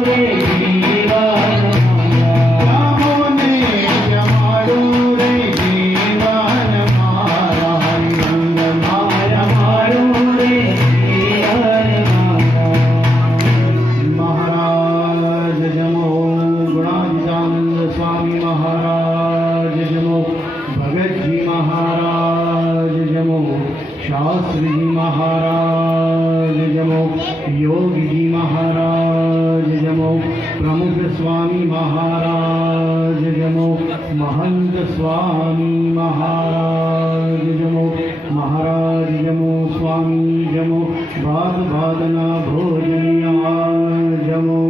रे जीवन मारा रामोने जमाड़ो रे जीवन मारा रंग मारा मारो रे जीवन मारा महाराज जमो गुणानंद स्वामी महाराज जमो भगत जी महाराज जमो शास्त्री जी महाराज जमो योगी जी महाराज जमो प्रमुख स्वामी महाराज जमो महंत स्वामी महाराज जमो महाराज जमो स्वामी जमो बाद बादना भोजनिया जमो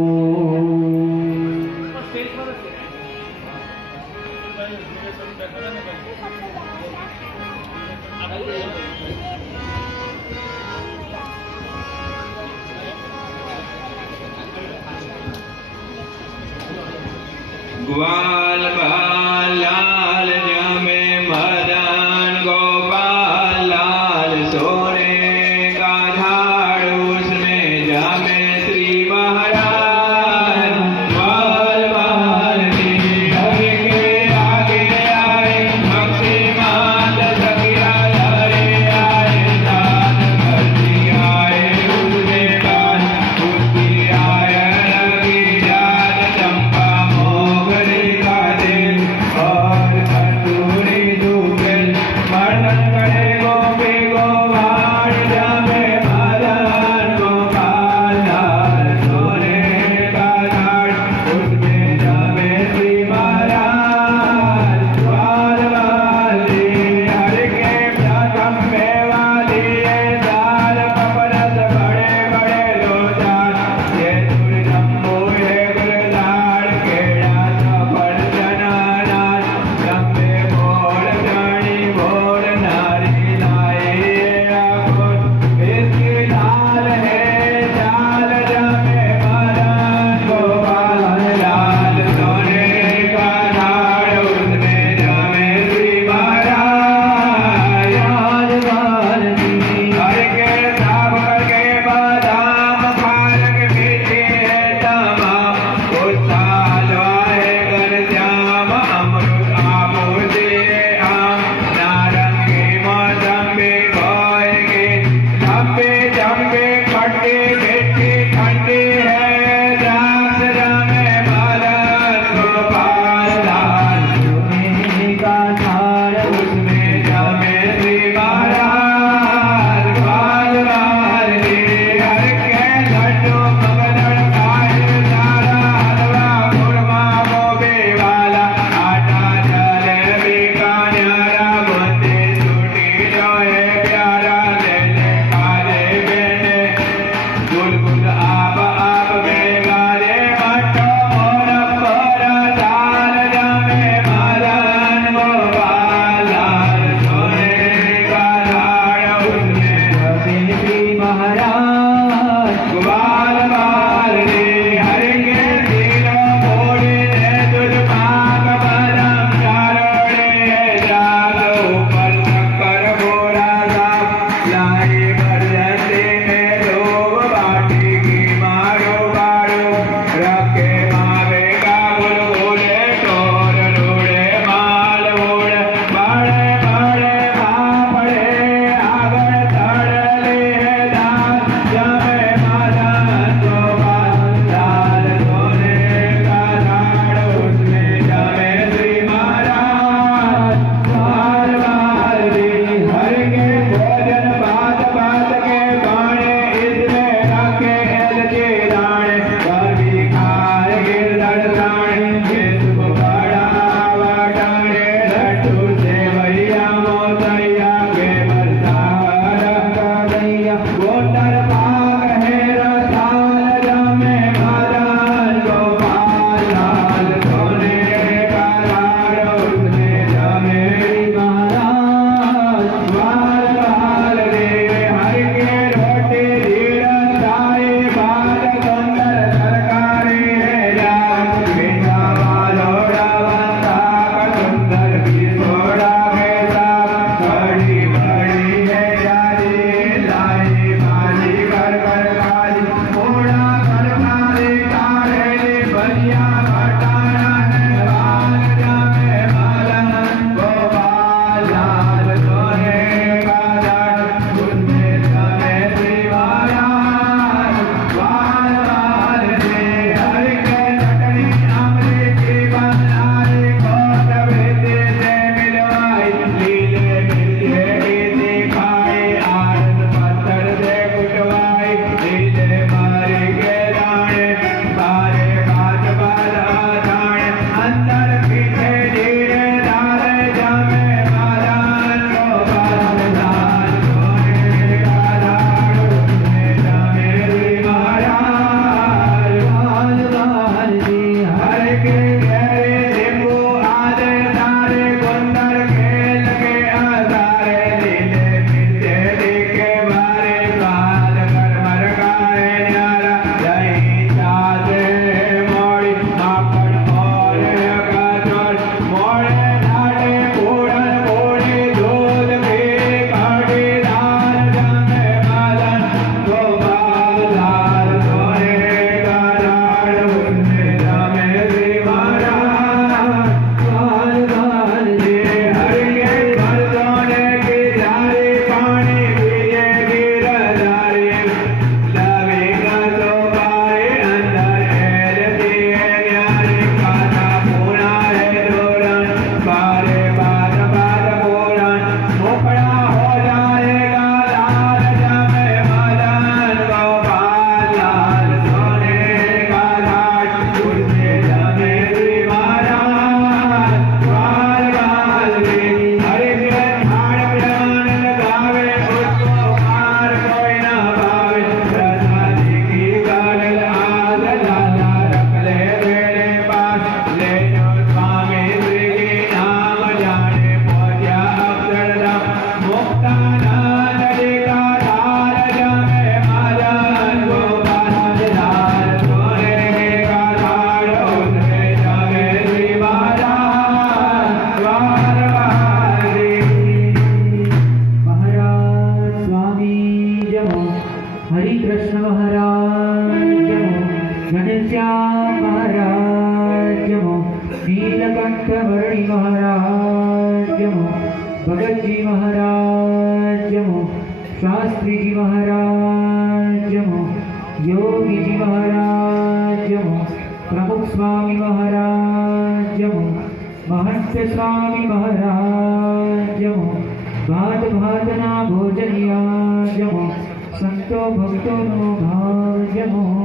ग्वाल बाल लाल जमे मदन गोपाल लाल सोने का झाड़ उसमें जमे श्री महाराज ग्वाल बाल हरि के आगे आए भक्ति मात सखिया हरे आए दान भक्ति आए उसके बाद उसकी आय लगी जान चंपा मोगरी का दे ઘનશ્યામ મહારાજ જમો, નીલકંઠ વર્ણી મહારાજ જમો, ભગતજી મહારાજ જમો, શાસ્ત્રીજી મહારાજ જમો, યોગીજી મહારાજ જમો, પ્રમુખ સ્વામી મહારાજ જમો, મહંત સ્વામી મહારાજ જમો, ભાત ભાતના ભોજનિયા જમો, સંતો ભક્તોનો ભાવ જમો.